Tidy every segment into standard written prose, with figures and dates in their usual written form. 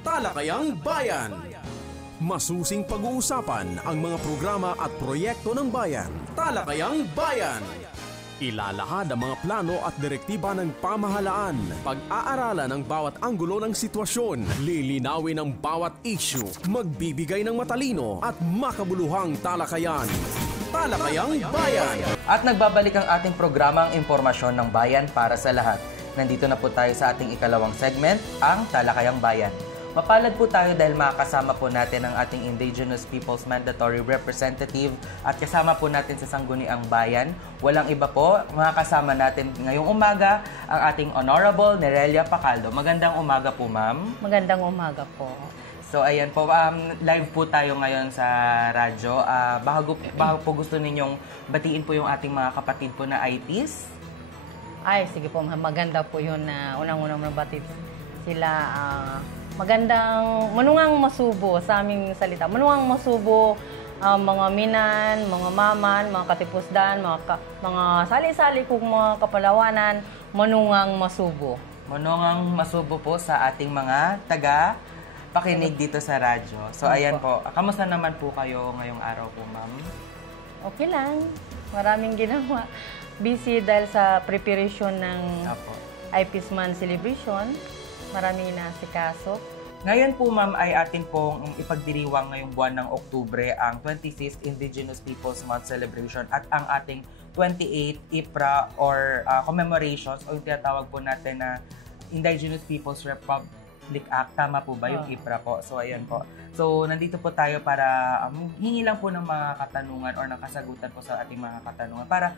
Talakayang Bayan. Masusing pag-uusapan ang mga programa at proyekto ng bayan. Talakayang Bayan. Ilalahad ang mga plano at direktiba ng pamahalaan. Pag-aaralan ang bawat anggulo ng sitwasyon. Lilinawin ang bawat issue. Magbibigay ng matalino at makabuluhang talakayan. Talakayang Bayan. At nagbabalik ang ating programang Impormasyon ng Bayan para sa lahat. Nandito na po tayo sa ating ikalawang segment, ang Talakayang Bayan. Mapalad po tayo dahil makakasama po natin ang ating Indigenous Peoples Mandatory Representative at kasama po natin sa Sangguniang Bayan. Walang iba po, makakasama natin ngayong umaga ang ating Honorable Nerelia Pacaldo. Magandang umaga po, ma'am. Magandang umaga po. So, ayan po, live po tayo ngayon sa radyo. Bago po gusto ninyong batiin po yung ating mga kapatid po na IPs? Ay, sige po, maganda po yun na unang-unang nabatid sila. Manungang masubo sa aming salita. Manungang masubo mga minan, mga maman, mga katipusdan, mga sali-sali kong mga kapalawanan, manungang masubo. Manungang masubo po sa ating mga pakinig dito sa radyo. So, ayan po. Kamusta naman po kayo ngayong araw po, ma'am? Okay lang. Maraming ginawa. Busy dahil sa preparation ng IP's Month celebration. Maraming inaasikaso. Ngayon po, ma'am, ay atin pong ipagdiriwang ngayong buwan ng Oktubre ang 25th Indigenous Peoples Month celebration at ang ating 28th IPRA or commemorations o yung tinatawag po natin na Indigenous Peoples Republic Act. Tama po ba yung IPRA po? So, ayan po. So, nandito po tayo para hingi lang po ng mga katanungan or ng kasagutan po sa ating mga katanungan para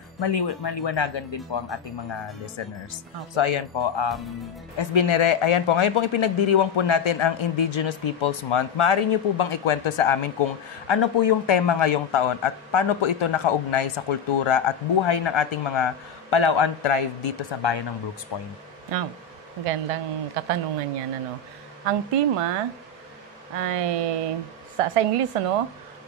maliwanagan din po ang ating mga listeners. Okay. So, ayan po. SB Nere, ayan po. Ngayon pong ipinagdiriwang po natin ang Indigenous Peoples Month. Maaari niyo po bang ikwento sa amin kung ano po yung tema ngayong taon at paano po ito nakaugnay sa kultura at buhay ng ating mga Palauan tribe dito sa bayan ng Brooks Point? Magandang katanungan yan. Ang tema ay sa English,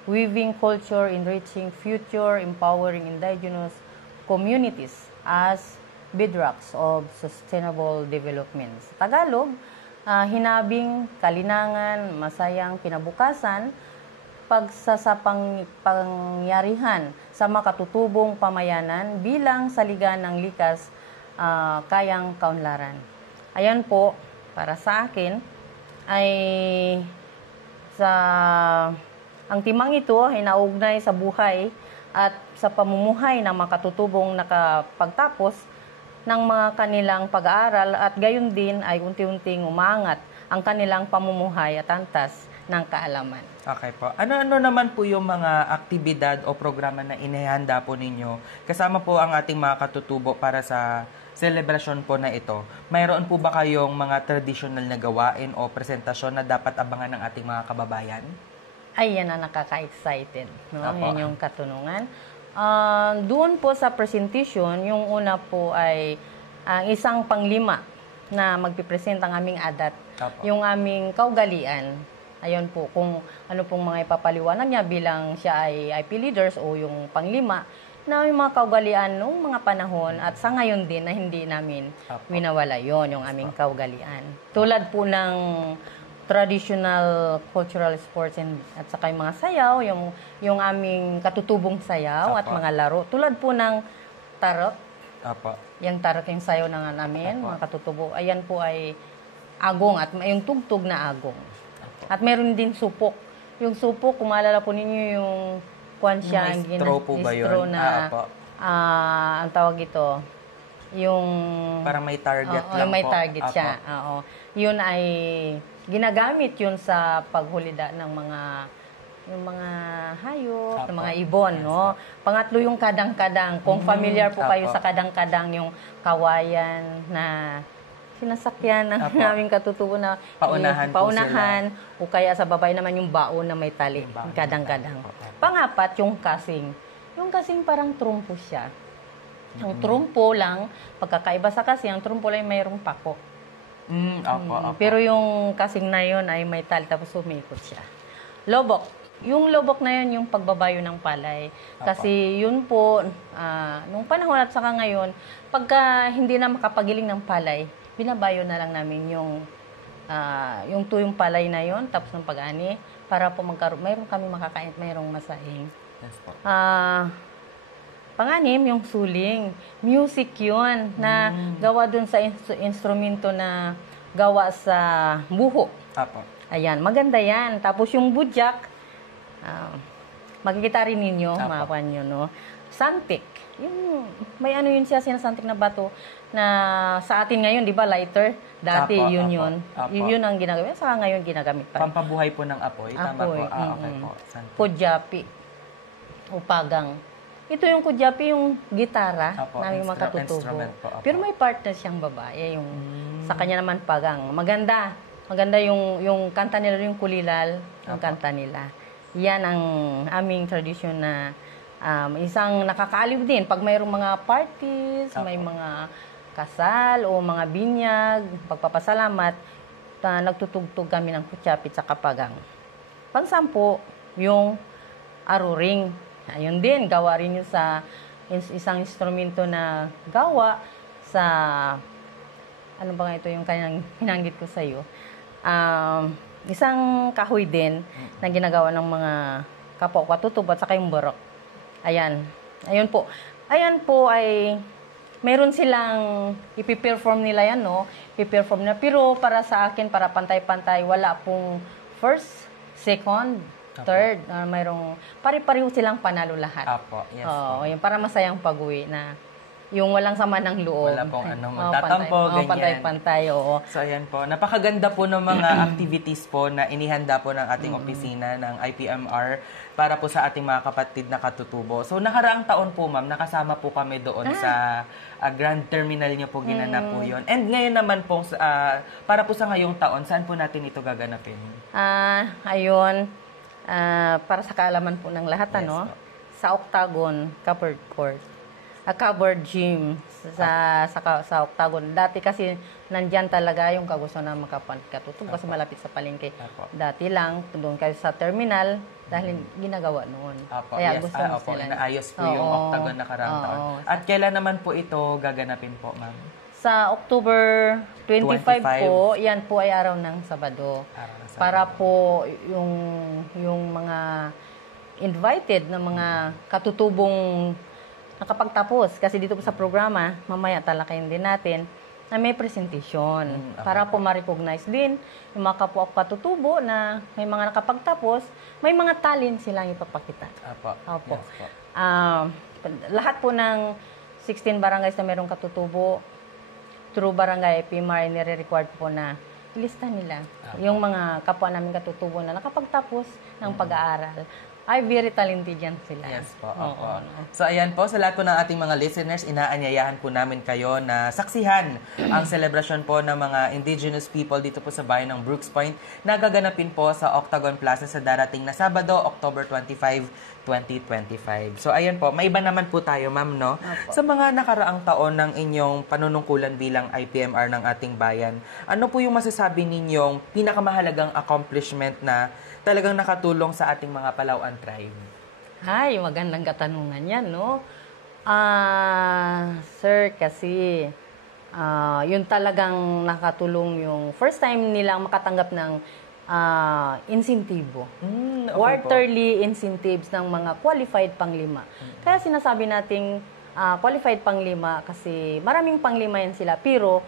Weaving Culture, Enriching Future, Empowering Indigenous Communities as Bedrocks of Sustainable Development. Sa Tagalog, hinabing, kalinangan, masayang kinabukasan, pagsasapangyarihan sa makatutubong pamayanan bilang saligan ng likas kayang kaunlaran. Ayan po, para sa akin, ay ang timang ito ay naugnay sa buhay at sa pamumuhay ng makatutubong nakapagtapos ng mga kanilang pag-aaral at gayon din ay unti-unting umangat ang kanilang pamumuhay at antas ng kaalaman. Okay po. Ano naman po yung mga aktibidad o programa na inihanda po ninyo kasama po ang ating mga katutubo para sa selebrasyon po na ito? Mayroon po ba kayong mga traditional na gawain o presentasyon na dapat abangan ng ating mga kababayan? Ay, yan na nakaka-excited. Yan yung katanungan. Doon po sa presentation, yung una po ay isang panglima na magpipresent ang aming adat. Yung aming kaugalian. Ayun po, kung ano pong mga ipapaliwanag niya bilang siya ay IP leaders o yung panglima, na yung mga kaugalian nung mga panahon at sa ngayon din na hindi namin winawala yon yung aming kaugalian. Tulad po ng traditional cultural sports at saka yung mga sayaw, yung aming katutubong sayaw at mga laro. Tulad po ng tarot. Yung tarot yung sayaw na namin, mga katutubo. Ayan po ay agong at yung tugtog na agong. At meron din supok. Yung supok, kung maalala po ninyo yung siya, maestro po ba yun? Na, ang tawag ito, yung parang may target lang may po. May target siya. Yun ay ginagamit yun sa paghulida ng yung mga hayop, ng mga ibon, no? Pangatlo yung kadang-kadang. Kung familiar po kayo sa kadang-kadang, yung kawayan na sinasakyan ng aming katutubo na paunahan o kaya sa babae naman yung baon na may tali, kadang-kadang. Pangapat, yung kasing. Yung kasing parang trumpo siya. Yung trumpo lang, pagkakaiba sa kasing, ang trumpo lang mayroong pako. Pero yung kasing na yun ay may tali, tapos umikot siya. Lobok. Yung lobok na yun, yung pagbabayo ng palay. Kasi yun po, nung panahon at saka ngayon, pagka hindi na makapagiling ng palay, binabayo na lang namin yung yung tuyong palay na yon tapos ng pag-ani, para po mayroon kami makakain at mayroong masahing. Yes po. Panganim, yung suling. Music yun na gawa dun sa instrumento na gawa sa buho. Apo. Ayan, maganda yan. Tapos yung budyak, makikita rin ninyo, mapan nyo, no? Santik. Yung, may ano yun siya, sinasantik na bato na sa atin ngayon, di ba, lighter? Dati Apo, yun apo, yun. apo. Yun ang ginagamit. Saka ngayon ginagamit pa. Pampabuhay po ng apoy. Tama po. Apoy, Okay po. Santik. Kudyapi. Upagang. Ito yung kudyapi, yung gitara Apo, namin mga katutubo. instrument po, apo. Pero may partner siyang babae, yung sa kanya naman pagang. Maganda. Maganda yung kanta nila, yung kulilal, yung kanta nila. Yan ang aming tradisyon na isang nakakaaliw din. Pag mayroong mga parties, may mga kasal o mga binyag, pagpapasalamat, nagtutugtog kami ng kutsapit sa kapagang. Pang-sampo, yung aruring. Ayun din, gawa rin yun sa isang instrumento na gawa sa, ano ba nga ito yung kanyang hinanggit ko sa iyo, isang kahoy din na ginagawa ng mga kapwa katutubo at saka yung borok. Ayan. Ayun po. Ayan po ay meron silang ipiperform nila yan, no? Ipiperform na. Pero para sa akin, para pantay-pantay, wala pong first, second, third, mayroong pare-pareho silang panalo lahat. Apo, yes po. Yung para masayang pag-uwi na yung walang sama ng loob. Wala pong tatampo, ganyan. Pantay-pantay, oo. So, ayan po. Napakaganda po ng mga activities po na inihanda po ng ating opisina ng IPMR para po sa ating mga kapatid na katutubo. So, nakaraang taon po, ma'am, nakasama po kami doon sa Grand Terminal niyo po ginanap po yun. And ngayon naman po, para po sa ngayong taon, saan po natin ito gaganapin? Ayun. Para sa kaalaman po ng lahat, Yes, ano? po. Sa Octagon, covered court. Covered gym sa Octagon. Dati kasi nandyan talaga yung kagustuhan ng makapagkatutubo kasi malapit sa palengke. Apo. Dati lang, doon kayo sa terminal dahil ginagawa noon. Apo, Kaya yes. gusto nila. Naayos po yung Octagon na karang taon. At kailan naman po ito gaganapin po, ma'am? Sa October 25 po, yan po ay araw ng Sabado. Para po yung mga invited na mga katutubong nakapagtapos. Kasi dito po sa programa, mamaya talakayin din natin na may presentation. Para po ma-recognize din yung mga kapwa katutubo na may mga nakapagtapos, may mga talent silang ipapakita. Opo. Yes, po. Lahat po ng 16 barangays na mayroong katutubo, through barangay IPMR, nire-required po na ilista nila yung mga kapwa namin katutubo na nakapagtapos ng pag-aaral. Ay, very talented yan sila. Yes po. Oo. So, ayan po, sa lahat po ng ating mga listeners, inaanyayahan po namin kayo na saksihan ang selebrasyon po ng mga indigenous people dito po sa bayan ng Brooks Point na gaganapin po sa Octagon Plaza sa darating na Sabado, October 25, 2025. So, ayan po, may iba naman po tayo, ma'am, no? Sa mga nakaraang taon ng inyong panunungkulan bilang IPMR ng ating bayan, ano po yung masasabi ninyong pinakamahalagang accomplishment na talagang nakatulong sa ating mga Palauan tribe? Ay, magandang katanungan yan, no? Sir, kasi yun talagang nakatulong yung first time nilang makatanggap ng insentibo. Quarterly incentives ng mga qualified panglima. Kaya sinasabi nating qualified panglima kasi maraming panglima yan sila. Pero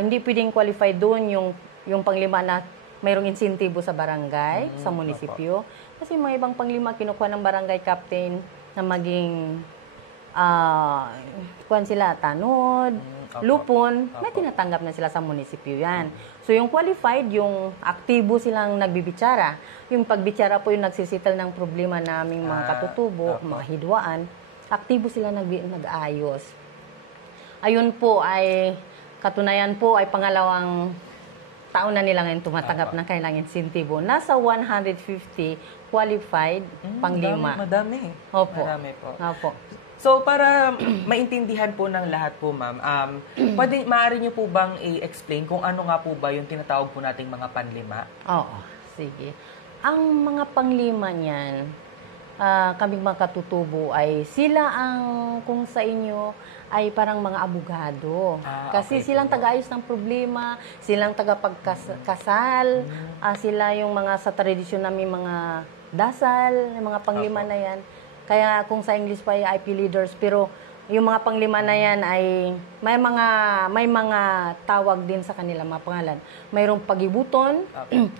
hindi pwedeng qualified doon yung panglima na mayroong insentibo sa barangay, sa munisipyo. Kasi mga ibang panglima kinukuha ng barangay captain na maging kuhan sila, tanod, lupon, may tinatanggap na sila sa munisipyo yan. So yung qualified, yung aktibo silang nagbibitsara. Yung pagbitsara po yung nagsisital ng problema naming mga katutubo, mga hidwaan, aktibo sila nag-aayos. Ayun po ay, katunayan po ay pangalawang taon na nila ngayon tumatanggap ng kailangan insentibo. Nasa 150 qualified panglima. Madami. Opo. Madami po. Opo. So, para maintindihan po ng lahat po, ma'am, maaari niyo po bang i-explain kung ano nga po ba yung tinatawag po nating mga panlima? Oo, sige. Ang mga panglima niyan, kaming mga katutubo ay sila ang kung sa inyo ay parang mga abogado. Kasi okay silang po. taga-ayos ng problema, silang tagapagkasal, sila yung mga sa tradisyon namin mga dasal, yung mga panglima na yan. Kaya kung sa English pa ay IP leaders, pero yung mga panglima na yan ay may mga tawag din sa kanila, mga pangalan. Mayroong pagibuton,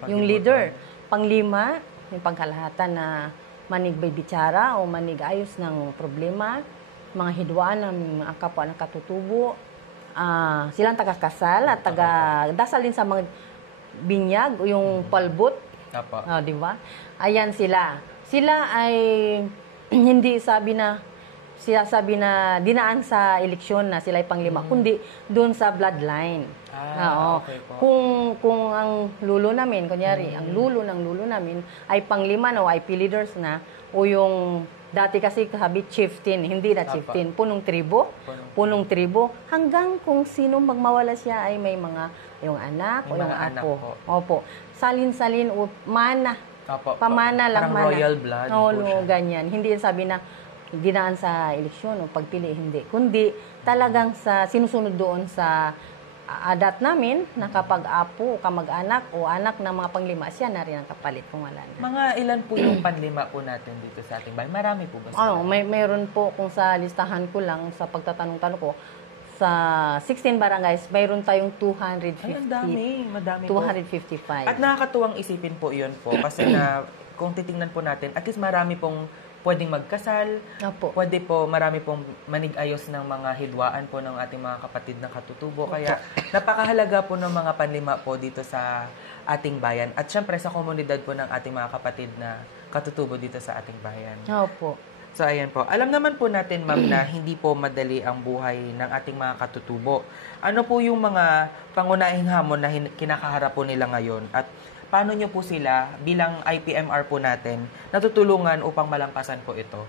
yung leader. Panglima, yung pangkalahatan na manigbay bitsara o manigayos ng problema, mga hidwaan ng mga kapwa ng katutubo, silang taga-kasal at taga-dasal din sa mga binyag o yung palbot. Di ba? Ayan sila. Sila ay hindi sabi na dinaan sa eleksyon na sila ay panglima, kundi doon sa bloodline. Okay po. Kung ang lulo namin, kunyari, ang lulo namin ay panglima na o IP leaders na, o yung dati kasi sabi chieftain, hindi na chieftain, punong tribo, hanggang kung sino magmawala siya ay may mga yung anak o yung apo. Opo. Salin-salin o mana. Pamana lang, parang royal blood po siya. Ganyan. Hindi yung sabi na dinaan sa eleksyon o pagpili, hindi. Kundi talagang sa sinusunod doon sa adat namin na kapag apo o kamag-anak o anak ng mga panglima, siya na rin ang kapalit kung wala na. Mga ilan po yung panlima po natin dito sa ating bayan? Marami po ba sila? Mayroon po, kung sa listahan ko lang, sa pagtatanong-tanong ko, sa 16 barangays, mayroon tayong 250. Ay, madami 255. At nakakatuwang isipin po yun po kasi na kung titingnan po natin, at least marami pong pwedeng magkasal, pwede po marami pong manigayos ng mga hidwaan po ng ating mga kapatid na katutubo. Kaya napakahalaga po ng mga panlima po dito sa ating bayan. At syempre sa komunidad po ng ating mga kapatid na katutubo dito sa ating bayan. Opo. So, ayan po. Alam naman po natin, ma'am, na hindi po madali ang buhay ng ating mga katutubo. Ano po yung mga pangunahing hamon na kinakaharap po nila ngayon? At paano nyo po sila, bilang IPMR po natin, natutulungan upang malampasan po ito?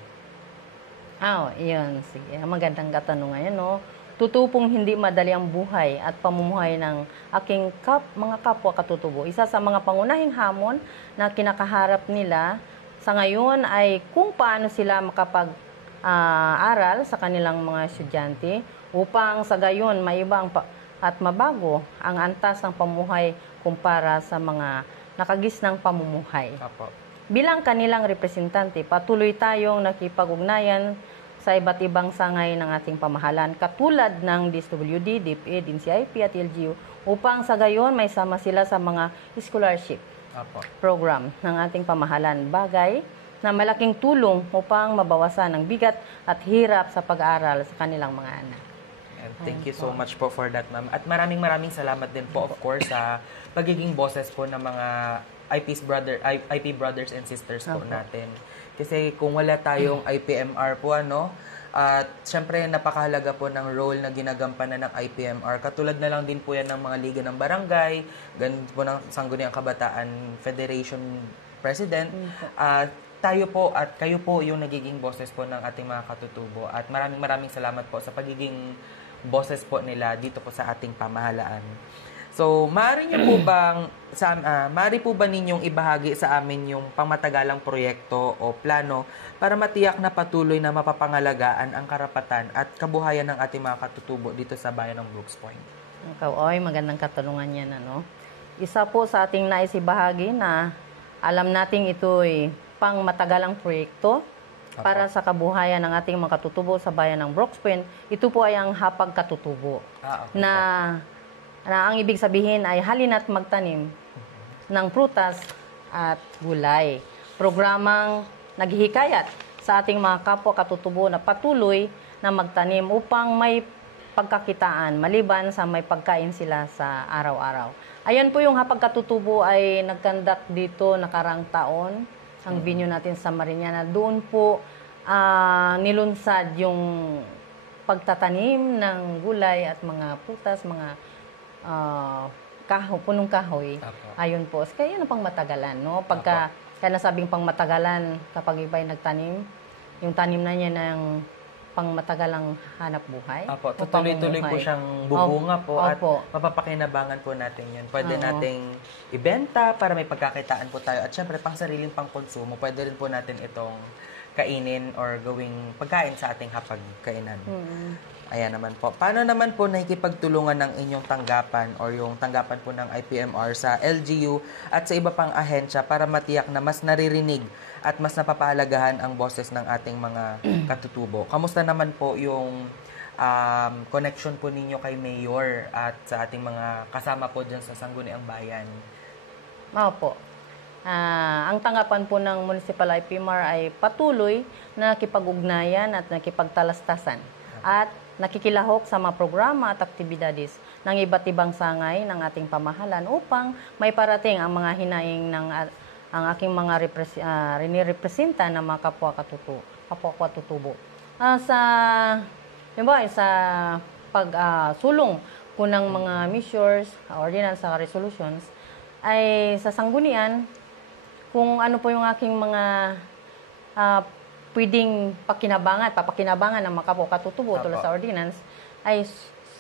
Iyon. Sige. Magandang katanungan yan, no? Tutupong hindi madali ang buhay at pamumuhay ng aking mga kapwa katutubo. Isa sa mga pangunahing hamon na kinakaharap nila sa ngayon ay kung paano sila makapag-aral sa kanilang mga estudyante upang sa gayon maibang at mabago ang antas ng pamuhay kumpara sa mga nakagisnang pamumuhay. Bilang kanilang representante, patuloy tayong nakipag-ugnayan sa iba't ibang sangay ng ating pamahalaan katulad ng DSWD, DepEd, NCIP at LGU upang sa gayon may sama sila sa mga scholarship program ng ating pamahalaan, bagay na malaking tulong upang mabawasan ang bigat at hirap sa pag-aaral sa kanilang mga anak. And thank you so much po for that, ma'am. At maraming salamat din po, of course, sa pagiging boses po ng mga IP brothers and sisters po natin. Kasi kung wala tayong IPMR po, at syempre napakahalaga po ng role na ginagampanan ng IPMR. Katulad na lang din po yan ng mga liga ng barangay, ganun po ng Sangguniang Kabataan Federation President. Tayo po at kayo po yung nagiging boses po ng ating mga katutubo. At maraming salamat po sa pagiging boses po nila dito po sa ating pamahalaan. So, maaari po ba ninyong ibahagi sa amin yung pangmatagalang proyekto o plano para matiyak na patuloy na mapapangalagaan ang karapatan at kabuhayan ng ating mga katutubo dito sa bayan ng Brooks Point? Magandang katanungan yan, Isa po sa ating naisibahagi na alam nating ito'y pangmatagalang proyekto para sa kabuhayan ng ating mga katutubo sa bayan ng Brooks Point. Ito po ay ang Hapag Katutubo na ang ibig sabihin ay halina't magtanim ng prutas at gulay. Programang naghihikayat sa ating mga kapwa katutubo na patuloy na magtanim upang may pagkakitaan maliban sa may pagkain sila sa araw-araw. Ayan po yung Hapag Katutubo ay nagkandak dito nakarang taon. Ang venue natin sa Mariñana. Doon po nilunsad yung pagtatanim ng gulay at mga prutas, mga punong kahoy. Ayun po. Kaya yun ang pangmatagalan, no? Kaya nasabing pangmatagalan, kapag iba'y nagtanim, yung tanim na niya ng pangmatagalang hanap buhay. Tuloy-tuloy po siyang bubunga at mapapakinabangan po natin yun. Pwede nating ibenta para may pagkakitaan po tayo. At syempre, pang sariling pang konsumo, pwede rin po natin itong kainin or gawing pagkain sa ating hapagkainan. Ayan naman po. Paano naman po nakikipagtulungan ng inyong tanggapan or yung tanggapan po ng IPMR sa LGU at sa iba pang ahensya para matiyak na mas naririnig at mas napapahalagahan ang boses ng ating mga katutubo? Kamusta naman po yung connection po ninyo kay Mayor at sa ating mga kasama po dyan sa Sangguniang Bayan? Opo. Ang tanggapan po ng Municipal IPMR ay patuloy na nakipag-ugnayan at nakipagtalastasan at nakikilahok sa mga programa at aktibidades ng iba't ibang sangay ng ating pamahalan upang may parating ang mga hinaing ng ang aking mga rinirepresenta ng mga kapwa katutubo. Sa pagsulong po ng mga measures, ordinance, resolutions, ay sa sanggunian, kung ano po yung aking mga pwedeng papakinabangan ng mga kapwa katutubo tulad sa ordinance, ay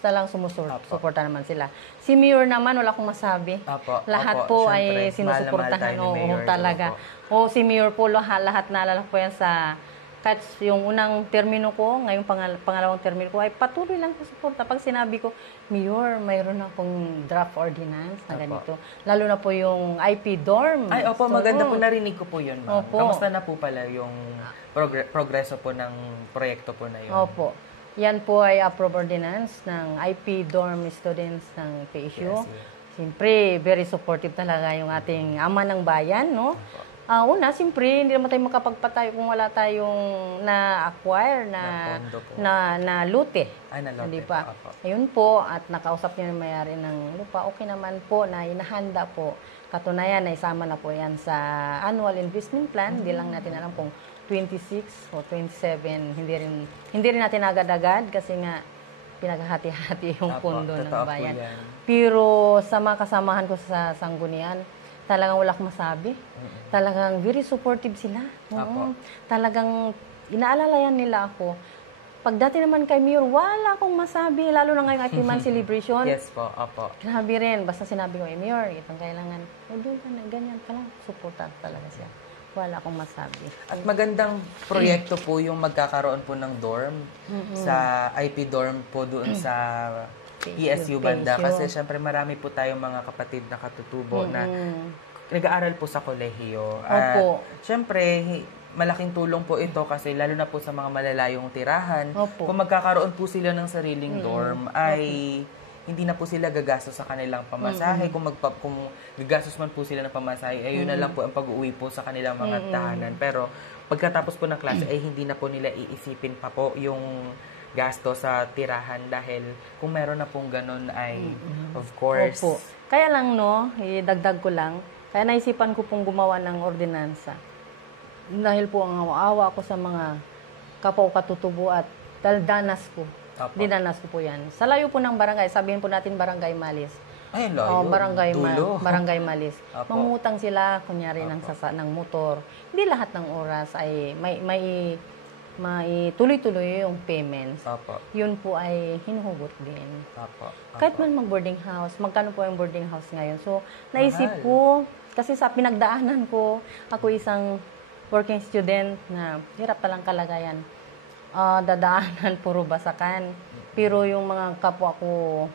talang sumusuporta naman sila. Si Mayor naman, wala akong masabi. Lahat po ay sinusuportahan. Oo, talaga. O si Mayor po, lahat naalala po yan sa kahit yung unang termino ko, ngayong pangalawang termino ko, ay patuloy lang sa suporta. Pag sinabi ko, Mayor, mayroon na pong draft ordinance na ganito. Lalo na po yung IP dorm. Ay, opo, maganda po, narinig ko po yun, ma'am. Kamusta na po pala yung progreso po ng proyekto po na yun? Opo. Yan po ay approved ordinance ng IP dorm students ng PSU. Siyempre, very supportive talaga yung ating ama ng bayan, no? Una, siyempre, hindi naman tayo makapagpatayo kung wala tayong na-acquire na lute. Ay, na lute. Hindi pa. Ayun po, at nakausap niyo yung may-ari ng lupa. Okay naman po na inahanda po. Katunayan na isama na po yan sa annual investment plan. Hindi lang natin alam kung 26 o 27. Hindi rin natin agad-agad kasi nga pinaghati-hati yung pondo ng bayan. Pero sa mga kasamahan ko sa sanggunian, talagang wala akong masabi. Talagang very supportive sila. Talagang inaalalayan nila ako. Pag dati naman kay Mayor, wala akong masabi. Lalo na ngayong IP-Man celebration. Yes po, opo. Grabe rin. Basta sinabi ko, Mayor, itong kailangan. Doon ka na, ganyan ka lang. Supportive talaga siya. Wala akong masabi. At magandang proyekto po yung magkakaroon po ng dorm sa IP dorm po doon sa PSU banda. Kasi syempre marami po tayong mga kapatid na katutubo na nag-aaral po sa kolehiyo. At syempre, malaking tulong po ito kasi lalo na po sa mga malalayong tirahan. Kung magkakaroon po sila ng sariling dorm, ay hindi na po sila gagastos sa kanilang pamasahe. Kung gagastos man po sila ng pamasahe, ay yun na lang po ang pag-uwi po sa kanilang mga tahanan. Pero pagkatapos po ng klase, ay hindi na po nila iisipin pa po yung gasto sa tirahan dahil kung meron na pong ganun ay of course. Kaya lang idagdag ko lang, kaya naisipan ko pong gumawa ng ordinansa. Dahil po ang awa ko sa mga kapwa katutubo at dinanas ko po yan. Sa layo po ng barangay, sabihin po natin Barangay Malis. Ay, layo. Barangay Malis. Mangutang sila, kunyari ng motor. Hindi lahat ng oras ay may tuloy-tuloy yung payments. Yun po ay hinuhugot din. Kahit man mag-boarding house, magkano po yung boarding house ngayon? So, naisip ko, kasi sa pinagdaanan ko, ako isang working student na hirap talang kalagayan. Dadaanan, puro basakan. Pero yung mga kapwa ko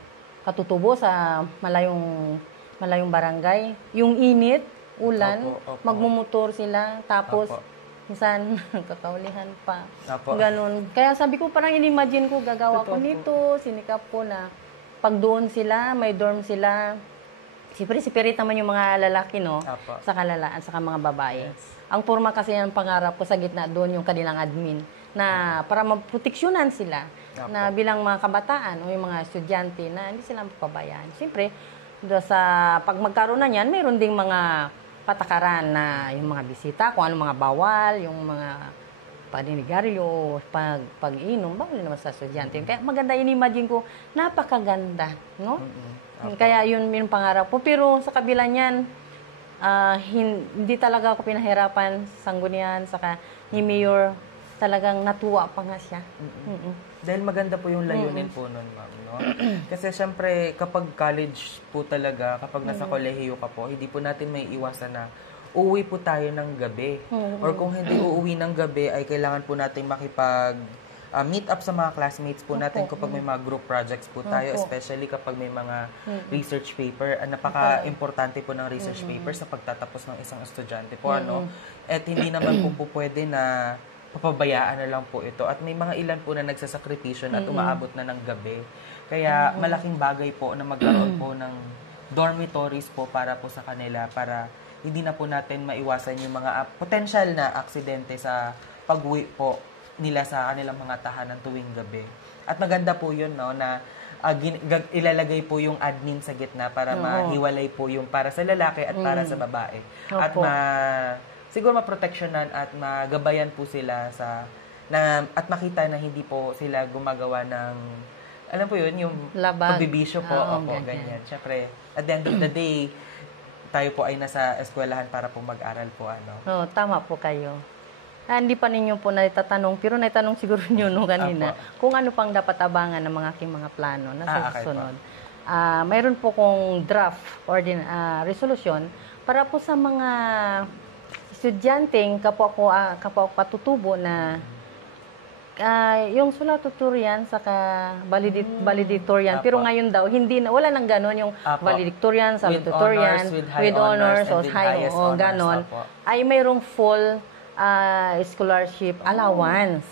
katutubo sa malayong barangay, yung init, ulan, magmumotor sila, tapos minsan, kakaulihan pa. Ganun. Kaya sabi ko, parang in-imagine ko, gagawa ko nito, sinikap ko na pag doon sila, may dorm sila. Sipirit naman yung mga lalaki, sa kalalaan, sa mga babae. Ang forma kasi ng pangarap ko sa gitna doon yung kanilang admin na para maproteksyonan sila na bilang mga kabataan o yung mga estudyante na hindi sila mapabayaan. Siyempre, sa pag magkaroon na yan, mayroon ding mga patakaran na yung mga bisita, kung ano mga bawal, yung mga paninigarilyo, pag-inom, bawal naman sa estudyante. Kaya maganda, in-imagine ko, napakaganda, no? Kaya yun yung pangarap ko. Pero sa kabila niyan, hindi talaga ako pinahirapan sa sanggunian, saka ni Mayor, talagang natuwa pa nga siya. Dahil maganda po yung layunin po nun, ma'am, no? Kasi syempre, kapag college po talaga, kapag nasa kolehiyo ka po, hindi po natin may iwasan na uuwi po tayo ng gabi. Or kung hindi uuwi ng gabi, ay kailangan po natin makipag meet up sa mga classmates po natin kapag may mga group projects po tayo, especially kapag may mga research paper. Napaka-importante po ng research paper sa pagtatapos ng isang estudyante po. At hindi naman po pwede na papabayaan na lang po ito. At may mga ilan po na nagsasakripisyon at umaabot na ng gabi. Kaya malaking bagay po na magkaroon po ng dormitories po para po sa kanila, para hindi na po natin maiwasan yung mga potential na aksidente sa pag-uwi po nila sa kanilang mga tahanan tuwing gabi. At maganda po yun, no, na ilalagay po yung admin sa gitna para mahiwalay po yung para sa lalaki at para sa babae. At siguro maproteksyonan at magabayan po sila at makita na hindi po sila gumagawa ng, alam po yun, yung pagbibisyo po. Ganyan. Siyempre, at the end of the day, tayo po ay nasa eskwelahan para po mag-aral po. Tama po kayo. Hindi pa ninyo po naitatanong, pero naitanong siguro nyo kanina kung ano pang dapat abangan ng mga aking mga plano na sa susunod. Mayroon po kong draft resolution para po sa mga estudyanteng kapwa ko katutubo na yung salutatorian saka valedictorian, pero ngayon daw hindi na, wala nang ganon yung valedictorian, salutatorian, with honors, o high o ganon, ay mayroong full scholarship allowance.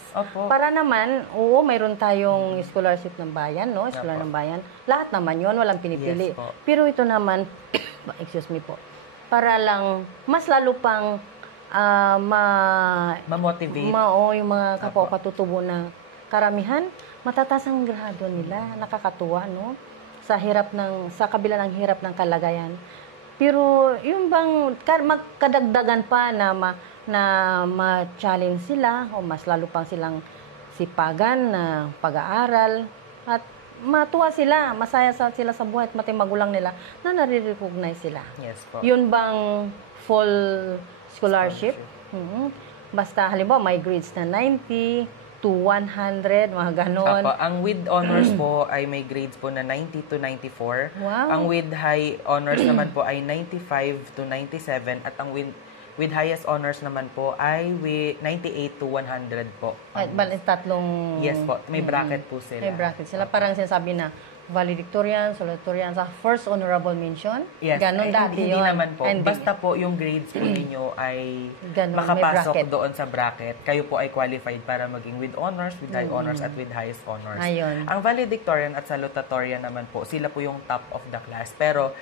Para naman, mayroon tayong scholarship ng bayan, no? Scholar ng bayan. Lahat naman yun, walang pinipili. Pero ito naman, excuse me po, para lang mas lalo pang ma-motivate. Yung mga kapwa katutubo na karamihan, matataas ang grado nila. Nakakatuwa, no? Sa kabila ng hirap ng kalagayan. Pero yung bang magkadagdagan pa na ma-challenge sila o mas lalo pang silang sipagan na pag-aaral at matuwa sila, masaya sila sa buhay at mati magulang nila na nare-recognize sila. Yes po. Yun bang full scholarship? Basta halimbawa may grades na 90 to 100, mga ganon. Ang with honors po ay may grades po na 90 to 94. Wow. Ang with high honors naman po ay 95 to 97 at ang with highest honors naman po ay with 98 to 100 po. Tatlong... Yes po. May bracket po sila. May bracket sila. Parang sinasabi na valedictorian, salutatorian, sa first honorable mention. Yes. Ganon dati Hindi yun. naman po. Basta po yung grades po ninyo ay Ganon, makapasok doon sa bracket. Kayo po ay qualified para maging with honors, with high honors, at with highest honors. Ayun. Ang valedictorian at salutatorian naman po, sila po yung top of the class. Pero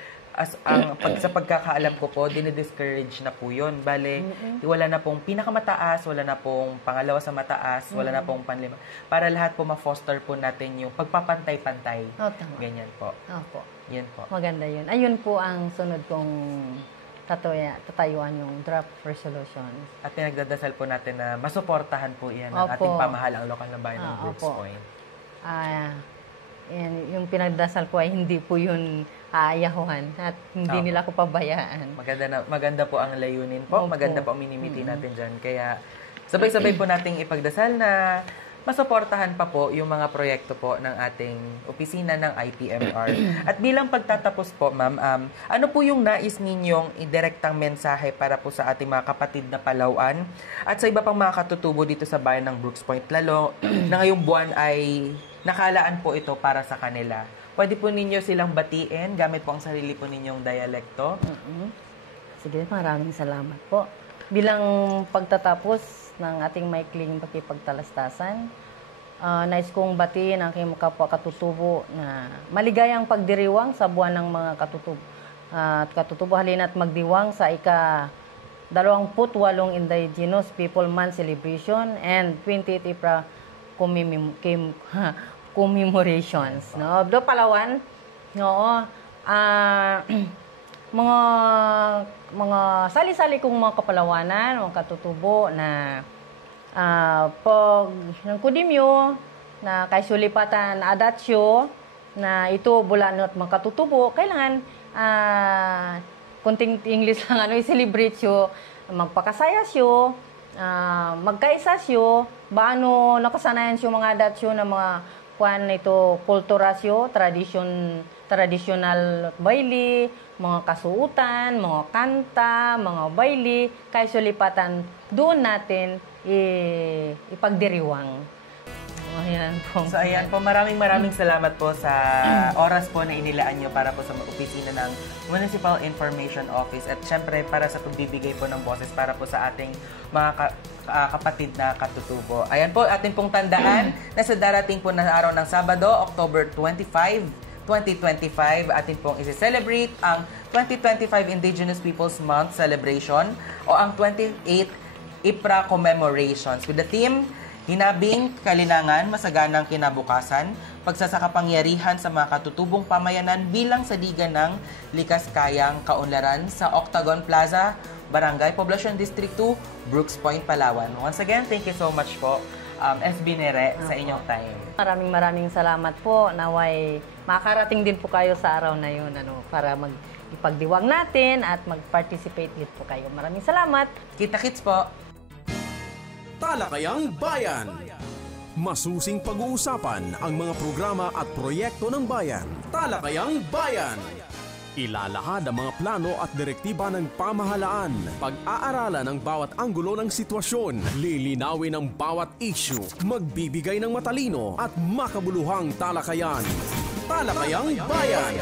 sa pagkakaalam ko po, dinidiscourage na po yun. Bale, wala na pong pinakamataas, wala na pong pangalawa sa mataas, wala na pong panlima. Para lahat po ma-foster po natin yung pagpapantay-pantay. Tama. Ganyan po. Opo. Yan po. Maganda yun. Ayun po ang sunod kong tatayuan yung draft resolutions. At pinagdadasal po natin na masuportahan po yan ang ating pamahalang lokal ng bayan ng Brooks Point. Yung pinagdasal ko ay hindi po yun aayahuhan at hindi nila ko pabayaan. Maganda po ang layunin po. Maganda po ang minimiti natin dyan. Kaya sabay-sabay po nating ipagdasal na masuportahan pa po yung mga proyekto po ng ating opisina ng IPMR. At bilang pagtatapos po, ma'am, ano po yung nais ninyong idirektang mensahe para po sa ating mga kapatid na Palauan at sa iba pang mga katutubo dito sa bayan ng Brooks Point, lalo na ngayong buwan ay nakalaan po ito para sa kanila. Pwede po ninyo silang batiin gamit po ang sarili po ninyong dialekto. Sige, maraming salamat po. Bilang pagtatapos ng ating maikling pakipagtalastasan, nais kong batiin ang aking kapwa katutubo na maligayang pagdiriwang sa buwan ng mga katutubo. Halina't magdiwang sa ika-28 Indigenous People Month Celebration and 28 April commemorations. No? Do Palawan, mga sali-sali kong mga kapalawanan, mga katutubo na pag ng kudimyo na kay sulipatan adatsyo na ito bulano at mga katutubo, kailangan kunting English lang i-celebrate syo, magpakasaya syo, magkaisa syo, baano nakasanayan syo mga adatsyo na mga kuan ito kulturasyo, traditional baili, mga kasuutan, mga kanta, mga baili, kay sulipatan doon natin ipagdiriwang. Ayan po. So ayan po, maraming salamat po sa oras po na inilaan nyo para po sa opisina ng Municipal Information Office at syempre para sa pagbibigay po ng boses para po sa ating mga kapatid na katutubo. Ayan po, atin pong tandaan na sa darating po na araw ng Sabado, October 25, 2025, atin pong isi-celebrate ang 2025 Indigenous Peoples Month celebration o ang 28th IPRA commemorations with the theme Hinabing Kalinangan, Masaganang Kinabukasan, Pagsasakapangyarihan sa mga katutubong pamayanan bilang saligan ng likas kayang kaunlaran sa Octagon Plaza, Barangay Poblacion District 2, Brooks Point, Palawan. Once again, thank you so much po, SB Nere, sa inyong time. Maraming salamat po. Naway makarating din po kayo sa araw na yun para ipagdiwang natin at mag-participate din po kayo. Maraming salamat. Kita-kits po. Talakayang Bayan. Masusing pag-uusapan ang mga programa at proyekto ng bayan. Talakayang Bayan. Ilalahad ang mga plano at direktiba ng pamahalaan. Pag-aaralan ang bawat anggulo ng sitwasyon. Lilinawin ang bawat issue. Magbibigay ng matalino at makabuluhang talakayan. Talakayang Bayan.